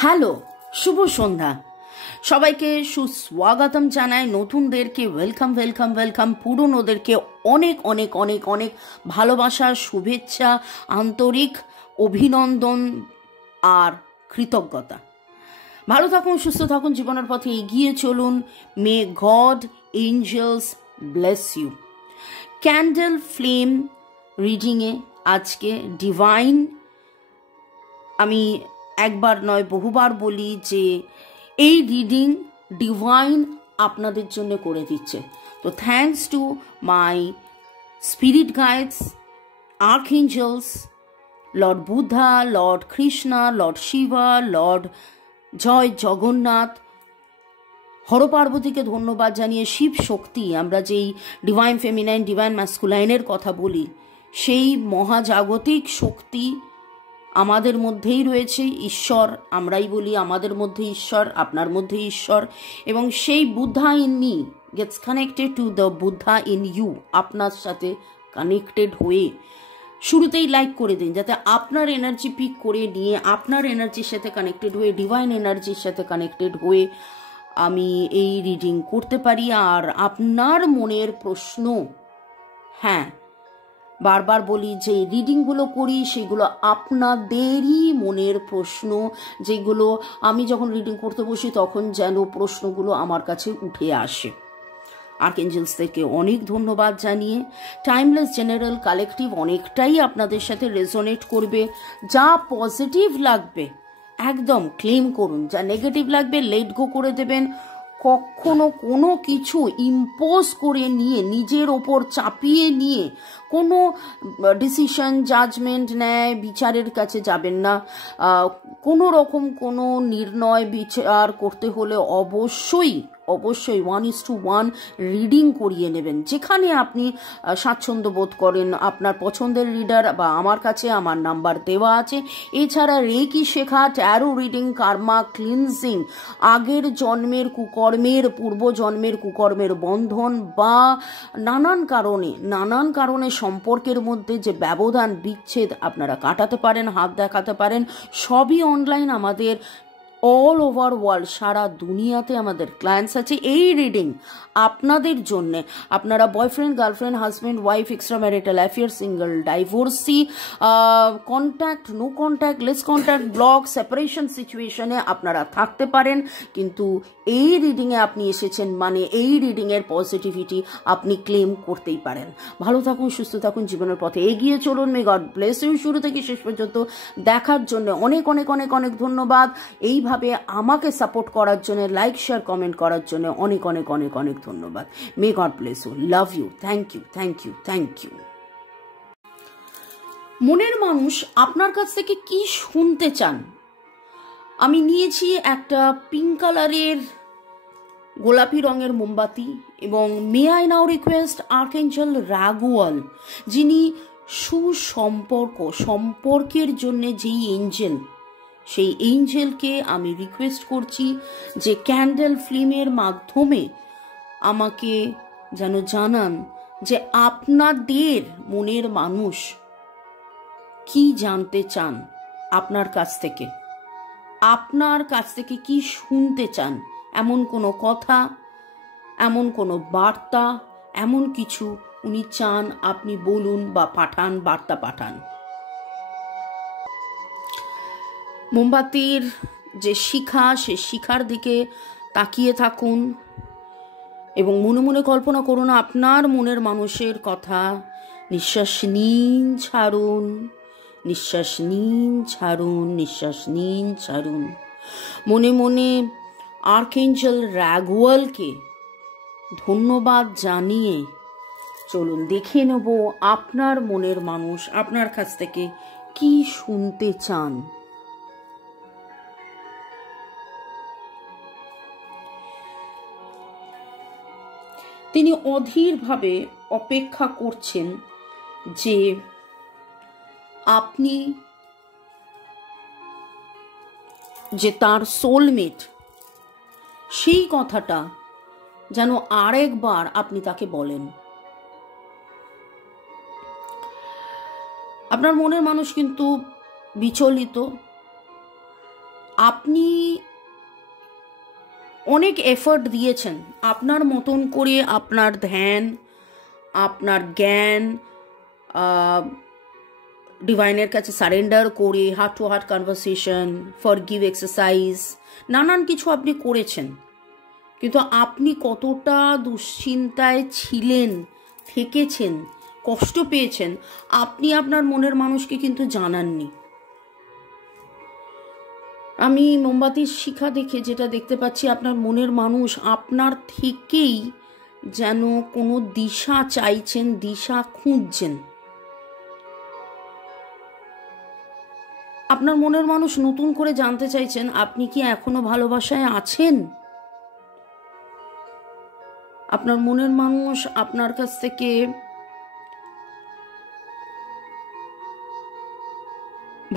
Hello, শুভ সন্ধ্যা। সবাইকে সুস্বাগতম জানাই, নতুনদেরকে ওয়েলকাম ওয়েলকাম ওয়েলকাম, পুরনোদেরকে অনেক অনেক অনেক অনেক ভালোবাসা, শুভেচ্ছা, আন্তরিক অভিনন্দন আর কৃতজ্ঞতা। ভালো থাকুন, সুস্থ থাকুন, জীবনের পথে এগিয়ে চলুন। May God angels bless you. Candle flame রিডিংয়ে আজকে ডিভাইন, আমি একবার নয় বহুবার বলি যে এই রিডিং ডিভাইন আপনাদের জন্য করে দিচ্ছে। তো thanks to my spirit guides, archangels, Lord Buddha, Lord Krishna, Lord Shiva, Lord জয় জগন্নাথ, হরপার্বতীকে ধন্যবাদ জানিয়ে শিব শক্তি, আমরা যেই ডিভাইন ফেমিনাইন ডিভাইন ম্যাসকুলাইনের কথা বলি, সেই মহাজাগতিক শক্তি আমাদের মধ্যেই রয়েছে। ঈশ্বর আমরাই বলি, আমাদের মধ্যে ঈশ্বর, আপনার মধ্যে ঈশ্বর, এবং সেই Buddha in me gets connected to the Buddha in you. আপনার সাথে কানেক্টেড হয়ে শুরুতেই লাইক করে দিন, যাতে আপনার এনার্জি পিক করে নিয়ে আপনার এনার্জির সাথে কানেক্টেড হয়ে, ডিভাইন এনার্জির সাথে কানেক্টেড হয়ে আমি এই রিডিং করতে পারি। আর আপনার মনের প্রশ্ন, হ্যাঁ বারবার বলি যে রিডিংগুলো করি সেগুলো আপনাদেরই মনের প্রশ্ন, যেগুলো আমি যখন রিডিং করতে বসি তখন যেন প্রশ্নগুলো আমার কাছে উঠে আসে। আর্কএঞ্জেলসদেরকে অনেক ধন্যবাদ জানিয়ে, টাইমলেস জেনারেল কালেকটিভ অনেকটাই আপনাদের সাথে রেজোনেট করবে। যা পজিটিভ লাগবে একদম ক্লেম করুন, যা নেগেটিভ লাগবে লেট গো করে দেবেন। কখনো কোনো কিছু ইম্পোজ করে নিয়ে, নিজের ওপর চাপিয়ে নিয়ে কোনো ডিসিশন, জাজমেন্ট, ন্যায় বিচারের কাছে যাবেন না। কোনো রকম কোনো নির্ণয় বিচার করতে হলে অবশ্যই 1:1 রিডিং করিয়ে নেবেন, যেখানে আপনি স্বাচ্ছন্দ্য বোধ করেন। আপনার পছন্দের রিডার বা আমার কাছে আমার নাম্বার দেওয়া আছে। এছাড়া রেকি শেখা, ট্যারো রিডিং, কার্মা ক্লিনজিং, আগের জন্মের কুকর্মের, পূর্বজন্মের কুকর্মের বন্ধন বা নানান কারণে সম্পর্কের মধ্যে যে ব্যবধান, বিচ্ছেদ আপনারা কাটাতে পারেন, হাত দেখাতে পারেন। সবই অনলাইন, আমাদের অল ওভার ওয়ার্ল্ড, সারা দুনিয়াতে আমাদের ক্লায়েন্টস আছে। এই রিডিং আপনাদের জন্যে, আপনারা boyfriend, girlfriend, husband, wife, extra marital affair, single, divorcee, contact, no contact, less contact, block, separation সিচুয়েশনে আপনারা থাকতে পারেন, কিন্তু এই রিডিংয়ে আপনি এসেছেন মানে এই রিডিংয়ের পজিটিভিটি আপনি ক্লেম করতেই পারেন। ভালো থাকুন, সুস্থ থাকুন, জীবনের পথে এগিয়ে চলুন। May God bless you. শুরু থেকে শেষ পর্যন্ত দেখার জন্য অনেক অনেক অনেক অনেক ধন্যবাদ। এইভাবে আমাকে সাপোর্ট করার জন্য, লাইক শেয়ার কমেন্ট করার জন্য অনেক অনেক অনেক অনেক ধন্যবাদ। May God bless you, love you, thank you, thank you, thank you. মনের মানুষ আপনার কাছ থেকে কি শুনতে চান? আমি নিয়েছি একটা পিঙ্ক কালারের গোলাপি রঙের মোমবাতি, এবং মে আই নাও রিকোয়েস্ট আর্কএঞ্জেল রাগুয়াল, যিনি সম্পর্কের জন্য যেই এঞ্জেল, সেই এঞ্জেলকে আমি রিকোয়েস্ট করছি যে ক্যান্ডেল ফ্লেমের মাধ্যমে আমাকে যেন জানান যে আপনাদের মনের মানুষ কি জানতে চান আপনার কাছ থেকে কি শুনতে চান। এমন কোনো কথা, এমন কোনো বার্তা, এমন কিছু উনি চান আপনি বলুন বা পাঠান, বার্তা পাঠান। মোমবাতির যে শিখা, সে শিখার দিকে তাকিয়ে থাকুন এবং মনে মনে কল্পনা করুন আপনার মনের মানুষের কথা। নিঃশ্বাস নিন, ছাড়ুন, নিঃশ্বাস নিন, ছাড়ুন, নিঃশ্বাস নিন, ছাড়ুন। মনে মনে আর্কএঞ্জেল রাগুয়ালকে ধন্যবাদ জানিয়ে চলুন দেখে নেব আপনার মনের মানুষ আপনার কাছ থেকে কি শুনতে চান। তিনি অধীরভাবে অপেক্ষা করছেন যে আপনি যে তার সোলমেট, সেই কথাটা যেন আরেকবার আপনি তাকে বলেন। আপনার মনের মানুষ কিন্তু বিচলিত, আপনি অনেক এফর্ট দিয়েছেন আপনার মতন করে, আপনার ধ্যান, আপনার জ্ঞান, ডিভাইনের কাছে সারেন্ডার করে, heart to heart conversation, forgive exercise, নানান কিছু আপনি করেছেন। কিন্তু আপনি কতটা দুশ্চিন্তায় ছিলেন, থেকেছেন, কষ্ট পেয়েছেন, আপনি আপনার মনের মানুষকে কিন্তু জানাননি। আমি মোমবাতির শিখা দেখে যেটা দেখতে পাচ্ছি, আপনার মনের মানুষ আপনার থেকেই যেন কোনো দিশা চাইছেন, দিশা খুঁজছেন। আপনার মনের মানুষ নতুন করে জানতে চাইছেন আপনি কি এখনো ভালোবাসায় আছেন। আপনার মনের মানুষ আপনার কাছ থেকে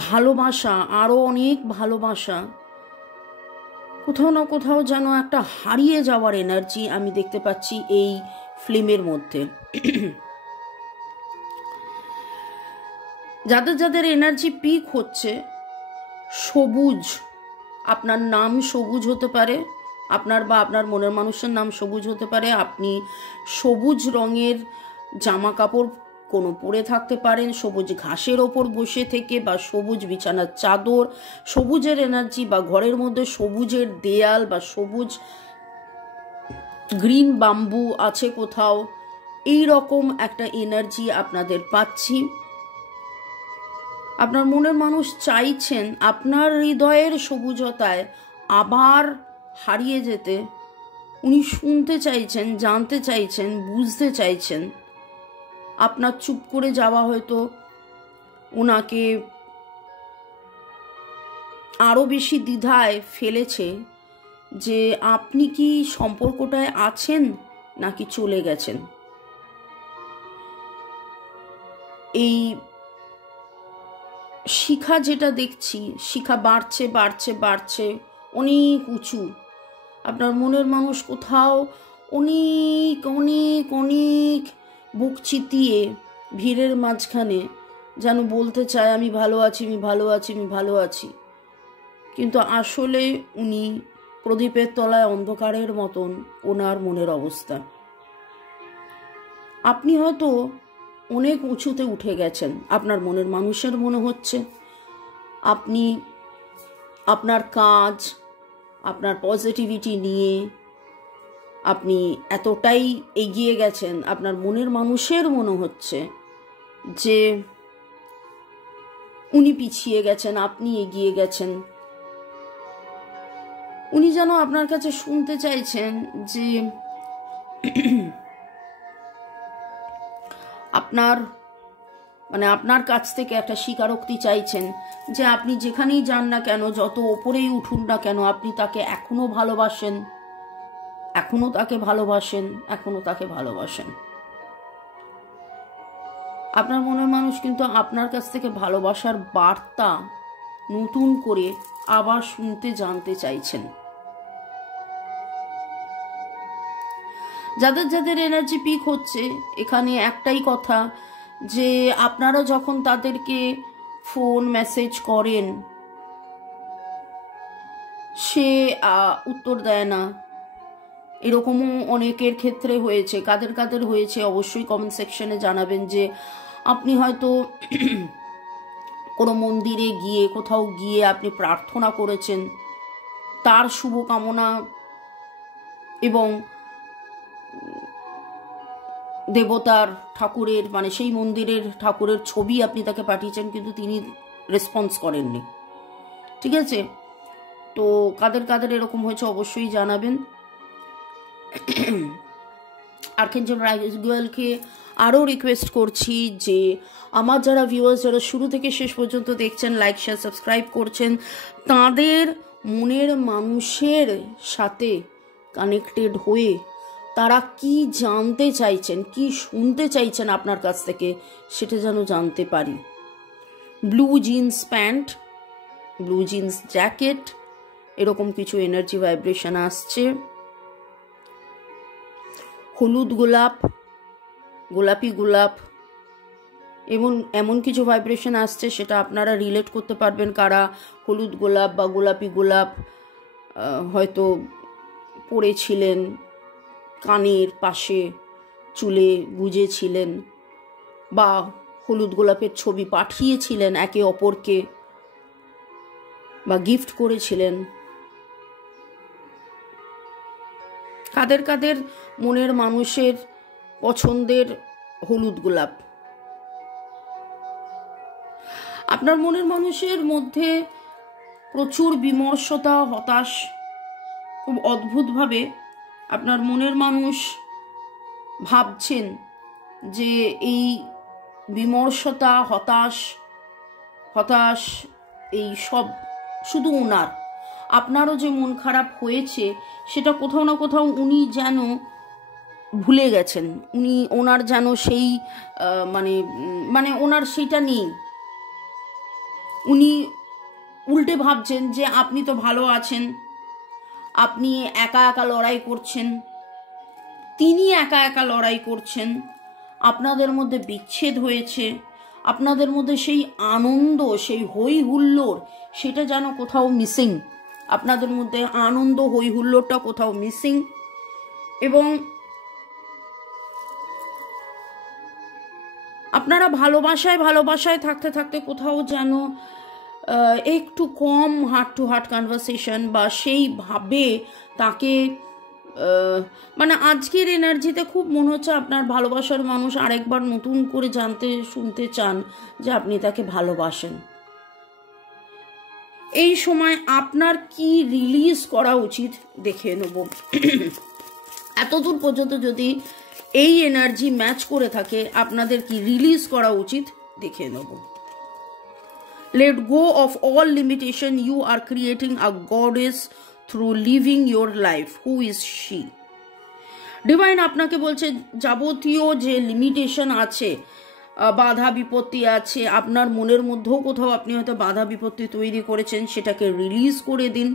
ভালোবাসা, আরো অনেক ভালোবাসা, কোথাও না কোথাও যেন একটা হারিয়ে যাওয়ার এনার্জি আমি দেখতে পাচ্ছি এই ফিল্মের মধ্যে। যাদের যাদের এনার্জি পিক হচ্ছে, সবুজ, আপনার নাম সবুজ হতে পারে, আপনার বা আপনার মনের মানুষের নাম সবুজ হতে পারে, আপনি সবুজ রঙের জামা কাপড় কোনো পরে থাকতে পারেন, সবুজ ঘাসের ওপর বসে থেকে, বা সবুজ বিছানার চাদর, সবুজের এনার্জি, বা ঘরের মধ্যে সবুজের দেয়াল, বা সবুজ গ্রিন বাম্বু আছে কোথাও, এই রকম একটা এনার্জি আপনাদের পাচ্ছি। আপনার মনের মানুষ চাইছেন আপনার হৃদয়ের সবুজতায় আবার হারিয়ে যেতে। উনি শুনতে চাইছেন, জানতে চাইছেন, বুঝতে চাইছেন। আপনার চুপ করে যাওয়া হয়তো ওনাকে আরো বেশি দ্বিধায় ফেলেছে যে আপনি কি সম্পর্কটায় আছেন নাকি চলে গেছেন। এই শিখা যেটা দেখছি, শিখা বাড়ছে বাড়ছে বাড়ছে, অনেক উঁচু। আপনার মনের মানুষ কোথাও অনেক অনেক অনেক বুক চিতিয়ে ভিড়ের মাঝখানে যেন বলতে চায় আমি ভালো আছি, আমি ভালো আছি, আমি ভালো আছি। কিন্তু আসলে উনি প্রদীপের তলায় অন্ধকারের মতন ওনার মনের অবস্থা। আপনি হয়তো অনেক উঁচুতে উঠে গেছেন, আপনার মনের মানুষের মনে হচ্ছে আপনি আপনার কাজ, আপনার পজিটিভিটি নিয়ে আপনি এতটাই এগিয়ে গেছেন, আপনার মনের মানুষের মনে হচ্ছে যে উনি পিছিয়ে গেছেন, আপনি এগিয়ে গেছেন। উনি যেন আপনার কাছে শুনতে চাইছেন যে আপনার কাছ থেকে একটা স্বীকারোক্তি চাইছেন যে আপনি যেখানেই যান না কেন, যত ওপরেই উঠুন না কেন, আপনি তাকে এখনো ভালোবাসেন, এখনো তাকে ভালোবাসেন, এখনো তাকে ভালোবাসেন। আপনার মনের মানুষ কিন্তু আপনার কাছ থেকে ভালোবাসার বার্তা নতুন করে আবার শুনতে, জানতে চাইছেন। যাদের যাদের এনার্জি পিক হচ্ছে, এখানে একটাই কথা যে আপনারা যখন তাদেরকে ফোন মেসেজ করেন সে উত্তর দেয় না। এরকমও অনেকের ক্ষেত্রে হয়েছে। কাদের কাদের হয়েছে অবশ্যই কমেন্ট সেকশনে জানাবেন। যে আপনি হয়তো কোনো মন্দিরে গিয়ে, কোথাও গিয়ে আপনি প্রার্থনা করেছেন, তার শুভকামনা এবং দেবতার, ঠাকুরের, সেই মন্দিরের ঠাকুরের ছবি আপনি তাকে পাঠিয়েছেন, কিন্তু তিনি রেসপন্স করেননি। ঠিক আছে, তো কাদের কাদের এরকম হয়েছে অবশ্যই জানাবেন। আর্কএঞ্জেল রাইগুয়েলকে আরও রিকোয়েস্ট করছি যে আমার যারা ভিউয়ার্স, যারা শুরু থেকে শেষ পর্যন্ত দেখছেন, লাইক শেয়ার সাবস্ক্রাইব করছেন, তাদের মনের মানুষের সাথে কানেক্টেড হয়ে তারা কি জানতে চাইছেন, কি শুনতে চাইছেন আপনার কাছ থেকে, সেটা যেন জানতে পারি। Blue jeans pant, blue jeans jacket, এরকম কিছু এনার্জি ভাইব্রেশন আসছে। হলুদ গোলাপ, গোলাপি গোলাপ, এবং এমন কিছু ভাইব্রেশন আসছে সেটা আপনারা রিলেট করতে পারবেন। কারা হলুদ গোলাপ বা গোলাপি গোলাপ হয়তো পরেছিলেন, কানের পাশে চুলে গুজেছিলেন, বা হলুদ গোলাপের ছবি পাঠিয়েছিলেন একে অপরকে, বা গিফট করেছিলেন। কাদের কাদের মনের মানুষের পছন্দের হলুদ গোলাপ? আপনার মনের মানুষের মধ্যে প্রচুর বিমর্ষতা, হতাশ। খুব অদ্ভুতভাবে আপনার মনের মানুষ ভাবছেন যে এই বিমর্ষতা, হতাশ এই সব শুধু ওনার। আপনারও যে মন খারাপ হয়েছে সেটা কোথাও না কোথাও উনি যেন ভুলে গেছেন। ওনার যেন সেই মানে ওনার সেইটা নেই। উনি উল্টে ভাবছেন যে আপনি তো ভালো আছেন, আপনি একা একা লড়াই করছেন, তিনি একা একা লড়াই করছেন, আপনাদের মধ্যে বিচ্ছেদ হয়েছে, আপনাদের মধ্যে সেই আনন্দ, সেই হই হুল্লোড় সেটা যেন কোথাও মিসিং। আপনাদের মধ্যে আনন্দ, হই হুল্লোড়টা কোথাও মিসিং। এবং আপনারা ভালোবাসায় থাকতে থাকতে কোথাও যেন একটু কম হার্ট টু হার্ট কনভারসেশন, বা সেইভাবে তাকে মানে আজকের এনার্জিতে খুব মনে হচ্ছে আপনার ভালোবাসার মানুষ আরেকবার নতুন করে শুনতে চান যে আপনি তাকে ভালোবাসেন। এই সময় আপনার কি রিলিজ করা উচিত দেখে নেব। এতদূর পর্যন্ত যদি এই এনার্জি ম্যাচ করে থাকে, আপনাদের কি রিলিজ করা উচিত দেখে নেব। Let go of all limitation. You are creating a goddess through living your life. Who is she? Divine আপনাকে বলছে যাবতীয় যে লিমিটেশন আছে, বাধা বিপত্তি আছে, আপনার মনের মধ্যেও কোথাও আপনি হয়তো বাধা বিপত্তি তৈরি করেছেন, সেটাকে রিলিজ করে দিন।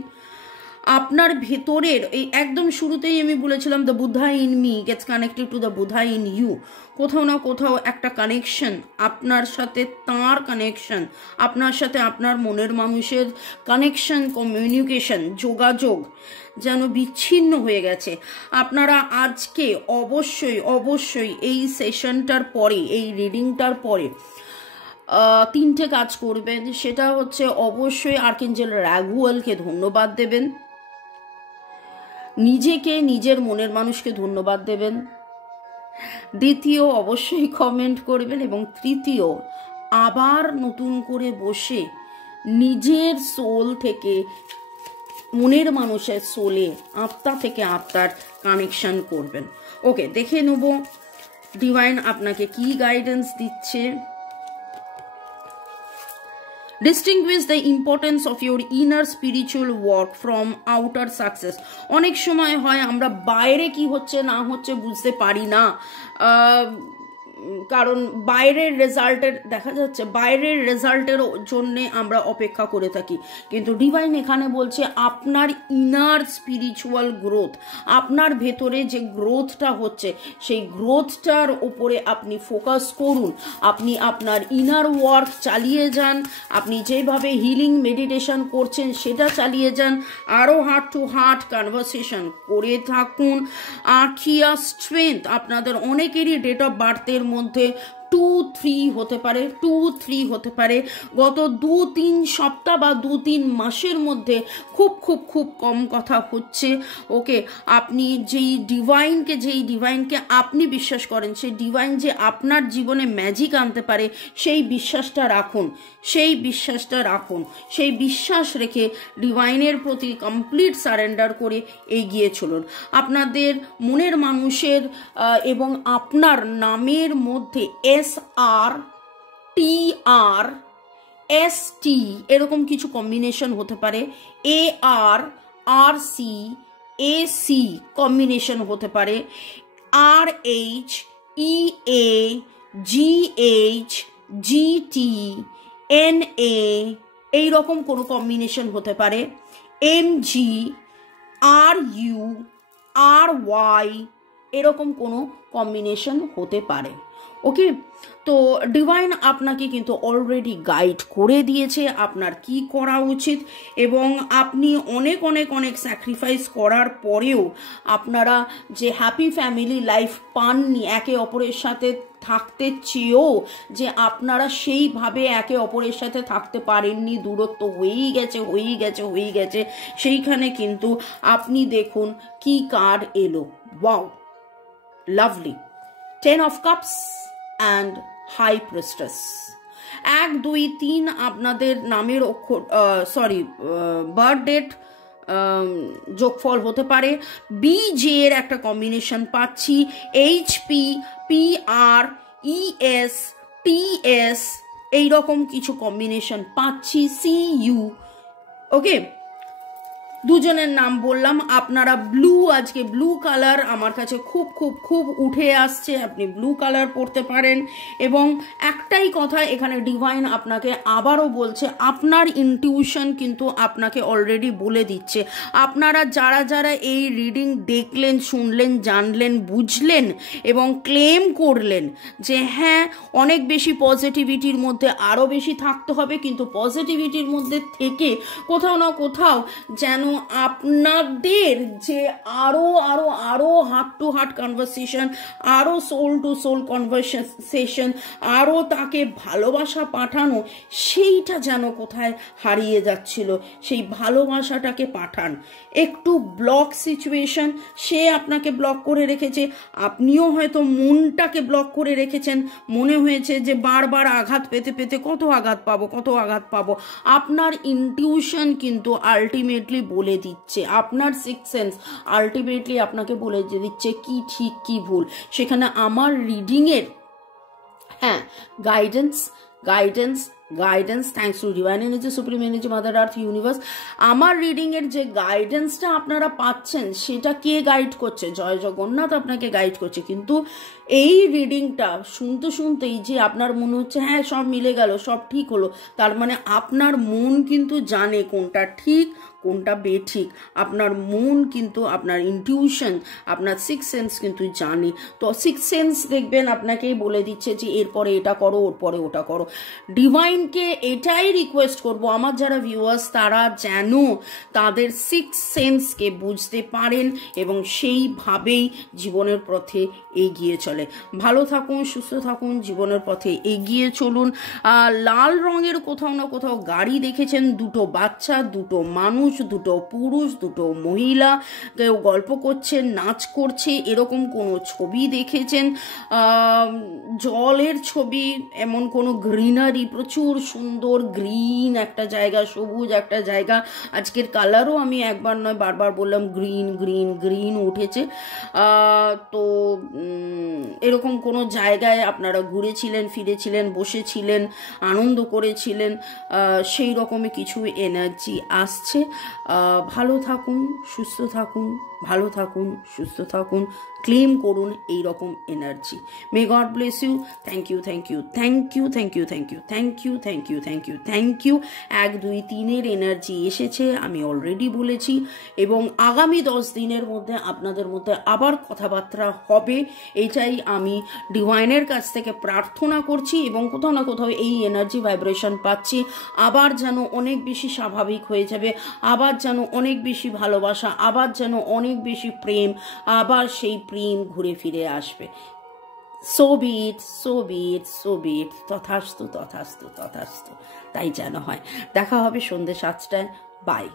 আপনার ভেতরের এই একদম শুরুতেই আমি বলেছিলাম the Buddha in me gets connected to the Buddha in you. কোথাও না কোথাও একটা কানেকশন, আপনার সাথে তাঁর কানেকশন, আপনার সাথে আপনার মনের মানুষের কানেকশন, কমিউনিকেশন, যোগাযোগ যেন বিচ্ছিন্ন হয়ে গেছে। আপনারা আজকে অবশ্যই এই সেশনটার পরে, এই রিডিংটার পরে 3টে কাজ করবেন। সেটা হচ্ছে অবশ্যই আর্কেঞ্জেল রাগুয়েলকে ধন্যবাদ দেবেন, নিজেকে, নিজের মনের মানুষকে ধন্যবাদ দেবেন। দ্বিতীয়, অবশ্যই কমেন্ট করবেন। এবং তৃতীয়, আবার নতুন করে বসে নিজের সোল থেকে মনের মানুষের সোলে, আত্মা থেকে আত্মার কানেকশন করবেন। ওকে, দেখে নেব ডিভাইন আপনাকে কি গাইডেন্স দিচ্ছে। Distinguish the importance of your inner spiritual work from outer success. অনেক সময় হয় আমরা বাইরে কি হচ্ছে না হচ্ছে বুঝতে পারি না, কারণ বাইরের রেজাল্টের দেখা যাচ্ছে, বাইরের রেজাল্টের জন্যে আমরা অপেক্ষা করে থাকি। কিন্তু ডিভাইন এখানে বলছে আপনার ইনার স্পিরিচুয়াল গ্রোথ, আপনার ভেতরে যে গ্রোথটা হচ্ছে সেই গ্রোথটার ওপরে আপনি ফোকাস করুন। আপনি আপনার ইনার ওয়ার্ক চালিয়ে যান, আপনি যেভাবে হিলিং মেডিটেশন করছেন সেটা চালিয়ে যান, আরও হার্ট টু হার্ট কনভারসেশন করে থাকুন। আর্কিয়া স্ট্রেংথ, আপনাদের অনেকেরই ডেট অফ বার্থের মধ্যে 2-3 হতে পারে, 2-3 হতে পারে। গত 2-3 সপ্তাহ বা 2-3 মাসের মধ্যে খুব কম কথা হচ্ছে। ওকে, আপনি যেই ডিভাইনকে আপনি বিশ্বাস করেন, সেই ডিভাইন যে আপনার জীবনে ম্যাজিক আনতে পারে সেই বিশ্বাসটা রাখুন, সেই বিশ্বাস রেখে ডিভাইনের প্রতি কমপ্লিট সারেন্ডার করে এগিয়ে চলুন। আপনাদের মনের মানুষের এবং আপনার নামের মধ্যে SRTRST এরকম কিছু কম্বিনেশন হতে পারে, ARRCAC কম্বিনেশন হতে পারে, RHEAGHGTNA এইরকম কোনো কম্বিনেশন হতে পারে, MGRURY এরকম কোনো কম্বিনেশন হতে পারে। ওকে, তো ডিভাইন আপনাকে কিন্তু অলরেডি গাইড করে দিয়েছে আপনার কি করা উচিত, এবং আপনি অনেক অনেক অনেক স্যাক্রিফাইস করার পরেও আপনারা যে হ্যাপি ফ্যামিলি লাইফ পাননি, একে অপরের সাথে থাকতে চেয়েও যে আপনারা সেইভাবে একে অপরের সাথে থাকতে পারেননি, দূরত্ব হয়েই গেছে, সেইখানে কিন্তু আপনি দেখুন কি কার্ড এলো, wow, lovely, 10 of Cups and High Priestess। 1, 2, 3 আপনাদের নামের অক্ষর, বার্থ ডেট যোগফল হতে পারে। BJ এর একটা কম্বিনেশন পাচ্ছি, HP, PR, ES, TS এইরকম কিছু কম্বিনেশন পাচ্ছি, CU। ওকে, দুজনের নাম বললাম। আপনারা ব্লু, আজকে ব্লু কালার আমার কাছে খুব খুব খুব উঠে আসছে, আপনি ব্লু কালার পরতে পারেন। এবং একটাই কথা এখানে ডিভাইন আপনাকে আবারও বলছে, আপনার ইনটিউশন কিন্তু আপনাকে অলরেডি বলে দিচ্ছে, আপনারা যারা যারা এই রিডিং দেখলেন, শুনলেন, জানলেন, বুঝলেন এবং ক্লেম করলেন যে হ্যাঁ অনেক বেশি পজিটিভিটির মধ্যে আরও বেশি থাকতে হবে, কিন্তু পজিটিভিটির মধ্যে থেকে কোথাও না কোথাও যেন আপনাদের যে আরো আরো আরো হার্ট টু হার্ট কনভারসেশন, আরো সোল টু সোল কনভারসেশন, আরো তাকে ভালোবাসা পাঠানো, সেইটা যেন কোথায় হারিয়ে যাচ্ছিল, সেই ভালোবাসাটাকে পাঠান। একটু ব্লক সিচুয়েশন, সে আপনাকে ব্লক করে রেখেছে, আপনিও হয়তো মনটাকে ব্লক করে রেখেছেন, মনে হয়েছে যে বারবার আঘাত পেতে পেতে কত আঘাত পাবো। আপনার ইনটিউশন কিন্তু আলটিমেটলি বলে দিচ্ছে, আপনার সিক্স সেন্স আলটিমেটলি আপনাকে বলে দিচ্ছে কি ঠিক কি ভুল। সেখানে আমার রিডিংয়ের guidance thanks to divine energy, supreme energy, Mother Earth, universe, আমার রিডিংয়ের যে গাইডেন্সটা আপনারা পাচ্ছেন সেটা কে গাইড করছে? জয় জগন্নাথ আপনাকে গাইড করছে। কিন্তু এই রিডিংটা শুনতেই যে আপনার মনে হচ্ছে হ্যাঁ সব মিলে গেল, সব ঠিক হলো, তার মানে আপনার মন কিন্তু জানে কোনটা ঠিক কোনটা বেঠিক। আপনার মন কিন্তু, আপনার ইনটিউশন, আপনার সিক্স সেন্স কিন্তু জানে। তো সিক্স সেন্স দেখবেন আপনাকেই বলে দিচ্ছে যে এরপরে এটা করো, ওর পরে ওটা করো। ডিভাইনকে এটাই রিকোয়েস্ট করব, আমার যারা ভিউয়ার্স তারা যেন তাদের সিক্স সেন্সকে বুঝতে পারেন এবং সেইভাবেই জীবনের পথে এগিয়ে চলে। ভালো থাকুন, সুস্থ থাকুন, জীবনের পথে এগিয়ে চলুন। লাল রঙের কোথাও না কোথাও গাড়ি দেখেছেন, দুটো বাচ্চা, দুটো মানুষ, দুটো পুরুষ, দুটো মহিলা, কেউ গল্প করছে, নাচ করছে, এরকম কোনো ছবি দেখেছেন। জলের ছবি, এমন কোনো গ্রিনারি, প্রচুর সুন্দর গ্রিন একটা জায়গা, সবুজ একটা জায়গা। আজকের কালারও আমি একবার নয় বারবার বললাম গ্রিন উঠেছে। তো এরকম কোনো জায়গায় আপনারা ঘুরেছিলেন, ফিরেছিলেন, বসেছিলেন, আনন্দ করেছিলেন, সেই রকমই কিছু এনার্জি আসছে। ভালো থাকুন, সুস্থ থাকুন, ভালো থাকুন, সুস্থ থাকুন, ক্লেম করুন এই রকম energy. May God bless you. Thank you 1, 2, 3 energy এসেছে, আমি অলরেডি বলেছি, এবং আগামী 10 দিনের মধ্যে আপনাদের মধ্যে আবার কথাবার্তা হবে, এটাই আমি ডিভাইনের কাছ থেকে প্রার্থনা করছি। এবং কোথাও না কোথাও এই এনার্জি ভাইব্রেশন পাচ্ছি, আবার যেন অনেক বেশি স্বাভাবিক হয়ে যাবে, আবার যেন অনেক বেশি ভালোবাসা, আবার যেন অনেক বেশি প্রেম, আবার সেই প্রেম ঘুরে ফিরে আসবে। So be it, তথাস্তু, তাই যেন হয়। দেখা হবে সন্ধ্যে 7টায়। বাই।